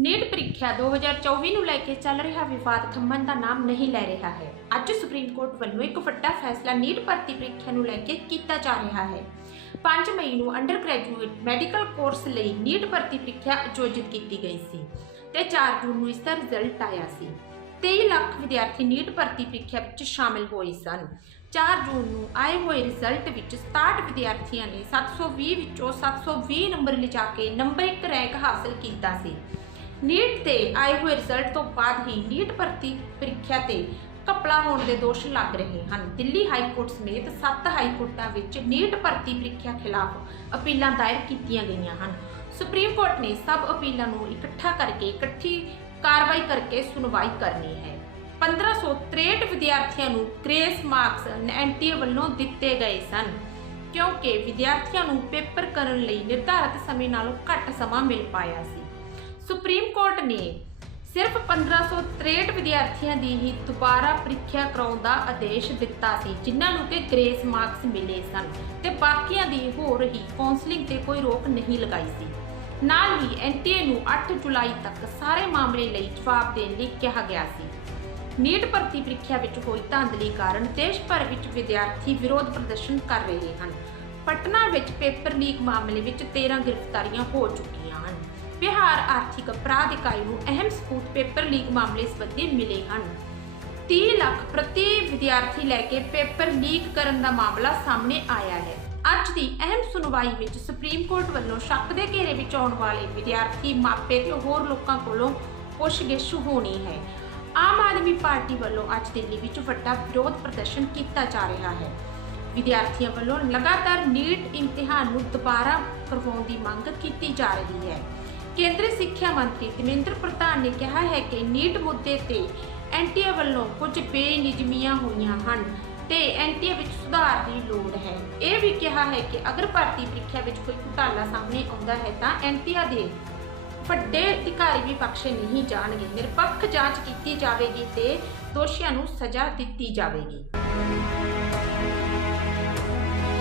NEET ਪ੍ਰੀਖਿਆ 2024 ਨੂੰ ਲੈ ਕੇ ਚੱਲ ਰਿਹਾ ਵਿਵਾਦ ਥੰਮਣ ਦਾ ਨਾਮ ਨਹੀਂ ਲੈ ਰਿਹਾ ਹੈ। ਅੱਜ ਸੁਪਰੀਮ ਕੋਰਟ ਵੱਲੋਂ ਇੱਕ ਵੱਡਾ ਫੈਸਲਾ ਨੀਟ ਭਰਤੀ ਪ੍ਰੀਖਿਆ ਨੂੰ ਲੈ ਕੇ ਕੀਤਾ ਜਾ ਰਿਹਾ ਹੈ। 5 ਮਈ ਨੂੰ ਅੰਡਰ ਗ੍ਰੈਜੂਏਟ ਮੈਡੀਕਲ ਕੋਰਸ ਲਈ ਨੀਟ ਭਰਤੀ ਪ੍ਰੀਖਿਆ ਆਯੋਜਿਤ ਕੀਤੀ ਗਈ ਸੀ ਤੇ 4 ਜੂਨ ਨੂੰ ਇਸ ਦਾ ਰਿਜ਼ਲਟ ਆਇਆ ਸੀ। 23 ਲੱਖ ਵਿਦਿਆਰਥੀ ਨੀਟ ਭਰਤੀ ਪ੍ਰੀਖਿਆ ਵਿੱਚ ਸ਼ਾਮਿਲ ਹੋਏ ਸਨ। 4 ਜੂਨ ਨੂੰ ਆਏ ਹੋਏ ਰਿਜ਼ਲਟ ਵਿੱਚ 67 ਵਿਦਿਆਰਥੀਆਂ ਨੇ 720 ਵਿੱਚੋਂ 720 ਨੰਬਰ ਲਿਜਾ ਕੇ ਨੰਬਰ 1 ਰੈਂਕ ਹਾਸਲ ਕੀਤਾ ਸੀ। ਨੀਟ ਤੇ ਆਏ ਹੋਏ ਰਿਜ਼ਲਟ ਤੋਂ ਬਾਅਦ ਹੀ ਨੀਟ ਭਰਤੀ ਪ੍ਰੀਖਿਆ ਤੇ ਕਪੜਾ ਹੋਣ ਦੇ ਦੋਸ਼ ਲੱਗ ਰਹੇ ਹਨ। ਦਿੱਲੀ ਹਾਈ ਕੋਰਟ ਸਮੇਤ 7 ਹਾਈ ਕੋਰਟਾਂ ਵਿੱਚ ਨੀਟ ਭਰਤੀ ਪ੍ਰੀਖਿਆ ਖਿਲਾਫ ਅਪੀਲਾਂ ਦਾਇਰ ਕੀਤੀਆਂ ਗਈਆਂ ਹਨ। ਸੁਪਰੀਮ ਕੋਰਟ ਨੇ ਸਭ ਅਪੀਲਾਂ ਨੂੰ ਇਕੱਠਾ ਕਰਕੇ ਇਕੱਠੀ ਕਾਰਵਾਈ ਕਰਕੇ ਸੁਣਵਾਈ ਕਰਨੀ ਹੈ। 1563 ਵਿਦਿਆਰਥੀਆਂ ਨੂੰ ਗ੍ਰੇਸ ਮਾਰਕਸ ਐਨਟੀਏ ਵੱਲੋਂ ਦਿੱਤੇ ਗਏ ਸਨ, ਕਿਉਂਕਿ ਵਿਦਿਆਰਥੀਆਂ ਨੂੰ ਪੇਪਰ ਕਰਨ ਲਈ ਨਿਰਧਾਰਤ ਸਮੇਂ ਨਾਲੋਂ ਘੱਟ ਸਮਾਂ ਮਿਲ ਪਾਇਆ ਸੀ। ਸੁਪਰੀਮ ਕੋਰਟ ਨੇ ਸਿਰਫ 1563 ਵਿਦਿਆਰਥੀਆਂ ਦੀ ਹੀ ਦੁਬਾਰਾ ਪ੍ਰੀਖਿਆ ਕਰਾਉਣ ਦਾ ਆਦੇਸ਼ ਦਿੱਤਾ ਸੀ, ਜਿਨ੍ਹਾਂ ਨੂੰ ਕਿ ਗ੍ਰੇਸ ਮਾਰਕਸ ਮਿਲੇ ਸਨ ਤੇ ਬਾਕੀਆਂ ਦੀ ਹੋਰ ਹੀ ਕਾਉਂਸਲਿੰਗ ਤੇ ਕੋਈ ਰੋਕ ਨਹੀਂ ਲਗਾਈ ਸੀ। ਨਾਲ ਹੀ ਐਨਟੀਏ ਨੂੰ 8 ਜੁਲਾਈ ਤੱਕ ਸਾਰੇ ਮਾਮਲੇ ਲਈ ਜਵਾਬ ਦੇਣ ਲਈ ਕਿਹਾ ਗਿਆ ਸੀ। ਨੀਟ ਭਰਤੀ ਪ੍ਰੀਖਿਆ ਵਿੱਚ ਹੋਈ ਧਾਂਦਲੀ ਕਾਰਨ ਦੇਸ਼ ਭਰ ਵਿੱਚ ਵਿਦਿਆਰਥੀ ਵਿਰੋਧ ਪ੍ਰਦਰਸ਼ਨ ਕਰ ਰਹੇ ਹਨ। ਪਟਨਾ ਵਿੱਚ ਪੇਪਰ ਲੀਕ ਮਾਮਲੇ ਵਿੱਚ 13 ਗ੍ਰਿਫਤਾਰੀਆਂ ਹੋ ਚੁੱਕੀਆਂ ਹਨ। ਬਿਹਾਰ ਆਰਥਿਕ ਅਪਰਾਧ ਇਕਾਈ ਨੂੰ ਅਹਿਮ ਸਬੂਤ ਪੇਪਰ ਲੀਕ ਮਾਮਲੇ ਸੰਬੰਧੀ ਮਿਲੇ ਹਨ। 30 ਲੱਖ ਪ੍ਰਤੀ ਵਿਦਿਆਰਥੀ ਲੈ ਕੇ ਪੇਪਰ ਲੀਕ ਕਰਨ ਦਾ ਮਾਮਲਾ ਸਾਹਮਣੇ ਆਇਆ ਹੈ। ਅੱਜ ਦੀ ਅਹਿਮ ਸੁਣਵਾਈ ਵਿੱਚ ਸੁਪਰੀਮ ਕੋਰਟ ਵੱਲੋਂ ਸ਼ੱਕ ਦੇ ਘੇਰੇ ਵਿੱਚ ਆਉਣ ਵਾਲੇ ਵਿਦਿਆਰਥੀ ਮਾਪੇ ਤੇ ਹੋਰ ਲੋਕਾਂ ਕੋਲੋਂ ਪੁੱਛਗਿੱਛ ਹੋਣੀ ਹੈ। ਆਮ ਆਦਮੀ ਪਾਰਟੀ ਵੱਲੋਂ ਅੱਜ ਦਿੱਲੀ ਵਿੱਚ ਵੱਡਾ ਵਿਰੋਧ ਪ੍ਰਦਰਸ਼ਨ ਕੀਤਾ ਜਾ ਰਿਹਾ ਹੈ। ਵਿਦਿਆਰਥੀਆਂ ਵੱਲੋਂ ਲਗਾਤਾਰ ਨੀਟ ਇਮਤਿਹਾਨ ਨੂੰ ਦੁਬਾਰਾ ਕਰਵਾਉਣ ਦੀ ਮੰਗ ਕੀਤੀ ਜਾ ਰਹੀ ਹੈ। ਕੇਂਦਰੀ ਸਿੱਖਿਆ ਮੰਤਰੀ ਧਰਮੇਂਦਰ ਪ੍ਰਧਾਨ ਨੇ ਕਿਹਾ ਹੈ ਕਿ ਨੀਟ ਮੁੱਦੇ ਤੇ ਐਨਟੀਏ ਵੱਲੋਂ ਕੁਝ ਬੇਨਿਯਮੀਆਂ ਹੋਈਆਂ ਹਨ ਤੇ ਐਨਟੀਏ ਵਿੱਚ ਸੁਧਾਰ ਦੀ ਲੋੜ ਹੈ। ਇਹ ਵੀ ਕਿਹਾ ਹੈ ਕਿ ਅਗਰ ਭਾਰਤੀ ਪ੍ਰੀਖਿਆ ਵਿੱਚ ਕੋਈ ਘੁਟਾਲਾ ਸਾਹਮਣੇ ਆਉਂਦਾ ਹੈ ਤਾਂ ਐਨਟੀਏ ਦੇ ਵੱਡੇ ਅਧਿਕਾਰੀ ਵੀ ਬਖਸ਼ੇ ਨਹੀਂ ਜਾਣਗੇ। ਨਿਰਪੱਖ ਜਾਂਚ ਕੀਤੀ ਜਾਵੇਗੀ ਤੇ ਦੋਸ਼ੀਆਂ ਨੂੰ ਸਜ਼ਾ ਦਿੱਤੀ ਜਾਵੇਗੀ।